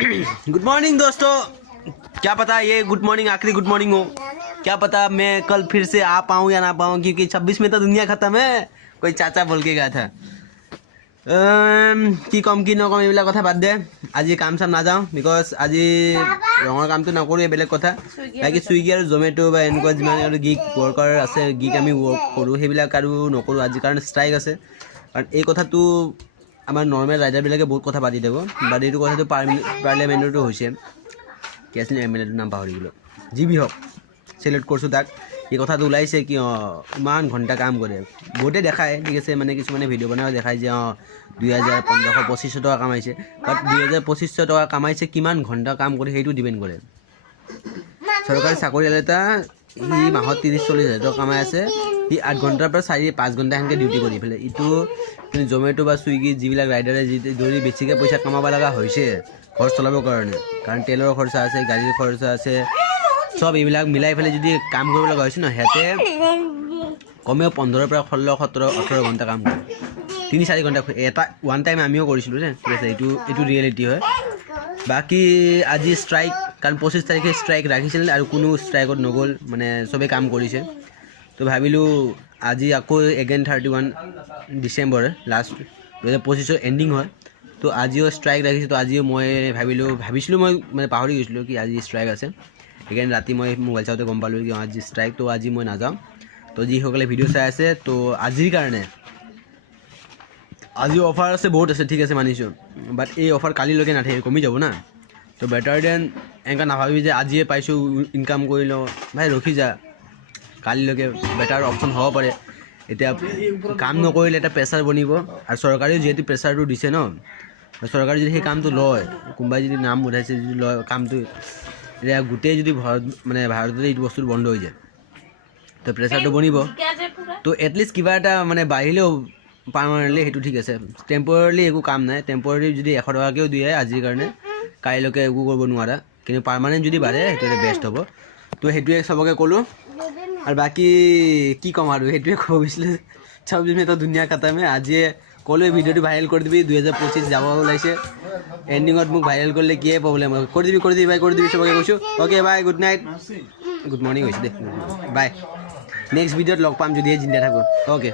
Good morning दोस्तों। क्या पता ये गुड मॉर्निंग आखिरी गुड मॉर्निंग हो, क्या पता मैं कल फिर से आ पाऊँ या ना पाऊँ, क्योंकि 26 में तो दुनिया खत्म है। कोई चाचा बोल के गया था। কি কম কি নকম এইবিলাক কথা বাদ দে। আজি কাম চাম নাযাওঁ, বিকজ আজি ৰঙৰ কামটো নকৰোঁ, বেলেগ কথা। বাকী চুইগি আৰু জমেটো বা এনেকুৱা যিমান আৰু গিগ ৱৰ্কাৰ আছে, গিগ আমি ৱৰ্ক কৰোঁ, সেইবিলাক আৰু নকৰোঁ আজি, কাৰণ ষ্ট্ৰাইক আছে। কাৰণ এই কথাটো আমাৰ নৰ্মেল ৰাইডাৰবিলাকে বহুত কথা পাতি দিব, বাট এইটো কথাটো পাৰ্লিয়ামেণ্টতো হৈছে। কি আছিলে এম এল এটোৰ নাম পাহৰি গ'লোঁ, যি বি হওক চেলেক্ট কৰিছোঁ তাক। এই কথাটো ওলাইছে কি ইমান ঘণ্টা কাম কৰে, বহুতে দেখায়, ঠিক আছে, মানে কিছুমানে ভিডিঅ' বনাই দেখায় যে 2500 টকা কামাইছে। বাট 2500 টকা কামাইছে কিমান ঘণ্টা কাম কৰি সেইটো ডিপেণ্ড কৰে। চৰকাৰী চাকৰিয়াল এটা সি মাহত 30-40 হাজাৰ টকা কামাই আছে, সি 8 ঘণ্টাৰ পৰা 4-5 ঘণ্টা সেনেকৈ ডিউটি কৰি পেলাই। ইটো জমেটো বা চুইগি যিবিলাক ৰাইডাৰে যদি বেছিকৈ পইচা কামাব লগা হৈছে ঘৰ চলাবৰ কাৰণে, কাৰণ তেলৰ খৰচা আছে, গাড়ীৰ খৰচা আছে, সব এইবিলাক মিলাই পেলাই যদি কাম কৰিব লগা হৈছে ন, সিহঁতে কমেও 15 পৰা 16, 17, 18 ঘণ্টা কাম কৰে, 3-4 ঘণ্টা এটা ওৱান টাইম আমিও কৰিছিলোঁ দেই, ঠিক আছে, এইটো ৰিয়েলিটি হয়। বাকী আজি ষ্ট্ৰাইক, কাৰণ 25 তাৰিখে ষ্ট্ৰাইক ৰাখিছিল আৰু কোনো ষ্ট্ৰাইকত নগ'ল, মানে চবেই কাম কৰিছে। তো ভাবিলোঁ আজি আকৌ এগেইন 31 ডিচেম্বৰ লাষ্ট 2025 এণ্ডিং হয়, তো আজিও ষ্ট্ৰাইক ৰাখিছে। তো আজিও মই ভাবিছিলোঁ মই মানে পাহৰি গৈছিলোঁ কি আজি ষ্ট্ৰাইক আছে। সেইকাৰণে ৰাতি মই মোবাইল চাওঁতে গম পালোঁ কি আজি ষ্ট্ৰাইক, তো আজি মই নাযাওঁ। তো যিসকলে ভিডিঅ' চাই আছে, তো আজিৰ কাৰণে আজি অফাৰ আছে, বহুত আছে, ঠিক আছে মানিছোঁ, বাট এই অফাৰ কালিলৈকে নাথাকে, কমি যাব না। তো বেটাৰ দেন এনেকুৱা নাভাবি যে আজিয়ে পাইছোঁ ইনকাম কৰি লওঁ, ভাই ৰখি যা, কালিলৈকে বেটাৰ অপশ্যন হ'ব পাৰে। এতিয়া কাম নকৰিলে এটা প্ৰেছাৰ বনিব, আৰু চৰকাৰেও যিহেতু প্ৰেছাৰটো দিছে ন, চৰকাৰে যদি সেই কামটো লয়, কোনোবাই যদি নাম উঠাইছে যদি লয় কামটো, এতিয়া গোটেই যদি ভাৰততে এইটো বস্তুটো বন্ধ হৈ যায়, তো প্ৰেছাৰটো বনিব। তো এটলিষ্ট কিবা এটা মানে বাঢ়িলেও পাৰ্মানেণ্টলি সেইটো ঠিক আছে, টেম্পৰেলি একো কাম নাই। টেম্পৰেলি যদি 100 টকাকৈও দিয়ে আজিৰ কাৰণে, কাইলৈকে একো কৰিব নোৱাৰা, কিন্তু পাৰ্মানেণ্ট যদি বাঢ়ে সেইটো বেষ্ট হ'ব। তো সেইটোৱে চবকে ক'লোঁ, আৰু বাকী কি ক'ম আৰু সেইটোৱে ক'ব বিচাৰিছিলোঁ। 26 में तो दुनिया खत्म है। আজিয়ে ক'লোঁ ভিডিঅ'টো ভাইৰেল কৰি দিবি, 2025 যাব ওলাইছে, এণ্ডিঙত মোক ভাইৰেল কৰিলে কিয়ে প্ৰব্লেম হয়, কৰি দিবি বাই, কৰি দিবি চবকে কৈছোঁ। Okay bye, good night, good morning হৈছে দেই, বাই। নেক্সট ভিডিঅ'ত লগ পাম যদিহে জিন্দা থাকোঁ। অ'কে।